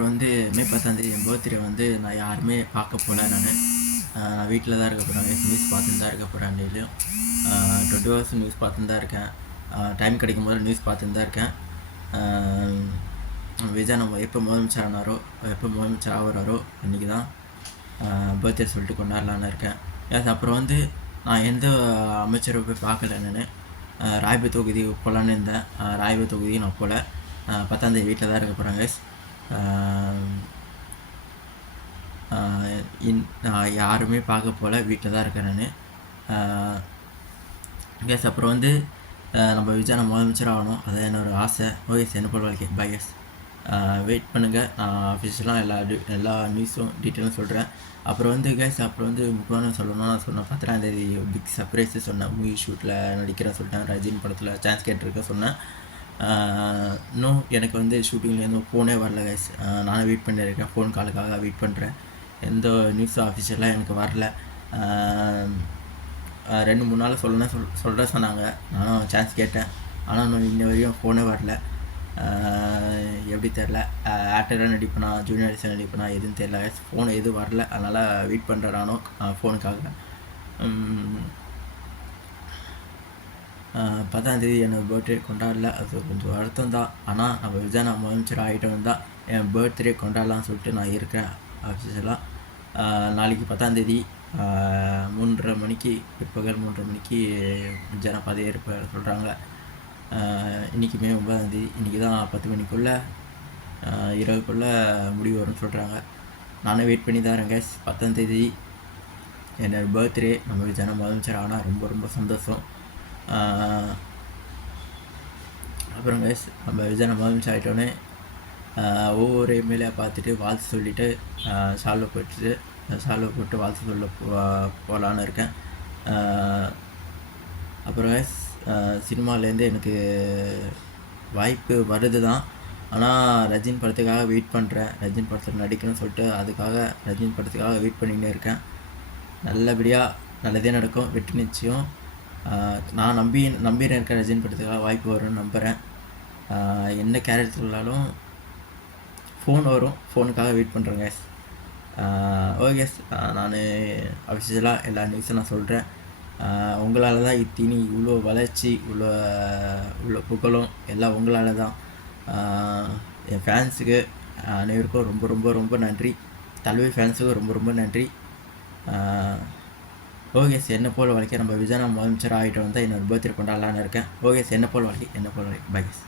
அப்புறம் வந்து மே 10ஆந்தேதி என் பர்த்டே வந்து நான் யாருமே பார்க்க போகல. நான் வீட்டில் தான் இருக்க போகிறேன். நியூஸ் பார்த்துன்னு தான் இருக்க போகிறேன். டெய்லியும் 20 ஹவர்ஸ் நியூஸ் பார்த்துன்னு தான் இருக்கேன். டைம் கிடைக்கும் போது நியூஸ் பார்த்துன்னு தான் இருக்கேன். விஜய் நம்ம எப்போ முதலமைச்சர் ஆனாரோ, எப்போ முதலமைச்சர் ஆகிறாரோ அன்றைக்கி தான் பர்த்டே சொல்லிட்டு கொண்டாடலான்னு இருக்கேன். அப்புறம் வந்து நான் எந்த அமைச்சரை போய் பார்க்கல. நான் ராய்பூர் தொகுதி போகலான்னு இருந்தேன். ராய்பூர் தொகுதி நான் போகல. 10ஆந்தேதி வீட்டில் தான் இருக்க போகிறேன் கைஸ். நான் யாருமே பார்க்க போகல, வீட்டில் தான் இருக்கேன் நான் கேஸ். அப்புறம் வந்து நம்ம விஜய் முதலமைச்சர் ஆகணும், அது என்னோட ஆசை. ஓகே, என்ன போல் வாழ்க்கை பை கேஸ். வெயிட் பண்ணுங்கள். நான் அஃபிஷியலாக எல்லா நியூஸும் டீட்டெயிலும் சொல்கிறேன். அப்புறம் வந்து கேஸ், அப்புறம் வந்து முக்கியமான சொல்லணும்னா, நான் சொன்னேன் 10ஆந்தேதி பிக் சர்ப்ரைஸு சொன்னேன். மூவி ஷூட்டில் நடிக்கிறேன் சொல்லிட்டேன். ரஜினி படத்தில் சான்ஸ் கேட்டிருக்க சொன்னேன். இன்னும் எனக்கு வந்து ஷூட்டிங்லேருந்து ஃபோனே வரல கைஸ். நானும் வெயிட் பண்ணியிருக்கேன், ஃபோன் காலுக்காக வெயிட் பண்ணுறேன். எந்த நியூஸும் அஃபிஷியலாக எனக்கு வரல. 2-3 நாள் சொல்கிற சொன்னாங்க. நானும் சான்ஸ் கேட்டேன், ஆனால் இன்னும் இன்ன வரையும் ஃபோனே வரல. எப்படி தெரில, ஆக்டராக நடிப்பேனா, ஜூனியர் ஆர்டிஸ்டாக நடிப்பேனா எதுவும் தெரில. ஃபோன் எதுவும் வரல, அதனால் வெயிட் பண்ணுறேன் நானும் ஃபோனுக்காக. 10ஆந்தேதி என்னோடய பர்த்டே கொண்டாடல, அது கொஞ்சம் வருத்தம் தான். ஆனால் நம்ம விஜய் முதலமைச்சர் ஆகிட்டோம் தான் என் பர்த்டே கொண்டாடலாம்னு சொல்லிட்டு நான் இருக்கேன் அஃபிஷியலாக. நாளைக்கு 10ஆந்தேதி 3:30 மணிக்கு, பிற்பகல் 3:30 மணிக்கு விஜய் பதவியேற்ப சொல்கிறாங்க. இன்றைக்கி மே 9ஆந்தேதி, இன்றைக்கி தான் 10 மணிக்குள்ளே இரவுக்குள்ளே முடிவு வரும்னு சொல்கிறாங்க. நானும் வெயிட் பண்ணி தான் இருக்கேன் கேஸ். 10ஆந்தேதி என்னோடய பர்த்டே, நம்ம விஜய் முதலமைச்சர் ஆனால் ரொம்ப ரொம்ப சந்தோஷம். அப்புறம் கேஸ், நம்ம விஜய் முதலமைச்சர் ஆகிட்டோன்னே ஒவ்வொரு எம்எல்ஏ பார்த்துட்டு வாழ்த்து சொல்லிவிட்டு சால்வை போட்டு வாழ்த்து சொல்ல போகலான்னு இருக்கேன். அப்புறம் கேஸ், சினிமாலேருந்து எனக்கு வாய்ப்பு வருது தான். ஆனால் ரஜினி படத்துக்காக வெயிட் பண்ணுறேன். ரஜினி படத்தில் நடிக்கணும்னு சொல்லிட்டு அதுக்காக ரஜினி படத்துக்காக வெயிட் பண்ணிக்கிட்டே இருக்கேன். நல்லபடியாக நல்லதே நடக்கும், வெற்றி நிச்சயம். நான் நம்பினேன் இருக்கேன். ரஜினி படத்துக்காக வாய்ப்பு வரும்னு நம்புகிறேன். என்ன கேரக்டர்னாலும் ஃபோன் வரும், ஃபோனுக்காக வெயிட் பண்ணுறேன் கேஸ். ஓகே, நான் அஃபிஷியலாக எல்லா நியூஸும் நான் சொல்கிறேன். உங்களால் தான் இத்தினி இவ்வளோ வளர்ச்சி, இவ்வளோ புகழும் எல்லாம் உங்களால் தான். என் ஃபேன்ஸுக்கு அனைவருக்கும் ரொம்ப ரொம்ப ரொம்ப நன்றி. தலைவி ஃபேன்ஸுக்கும் ரொம்ப ரொம்ப நன்றி. ஓகே, என்ன போல் வாழ்க்கை. நம்ம விஜய் முதலமைச்சர் ஆகிட்டு வந்தால் என்னோடய பர்த்டே கொண்டாடலான்னு இருக்கேன். ஓகே, என்ன போல் வாழ்க்கை பை கேஸ்.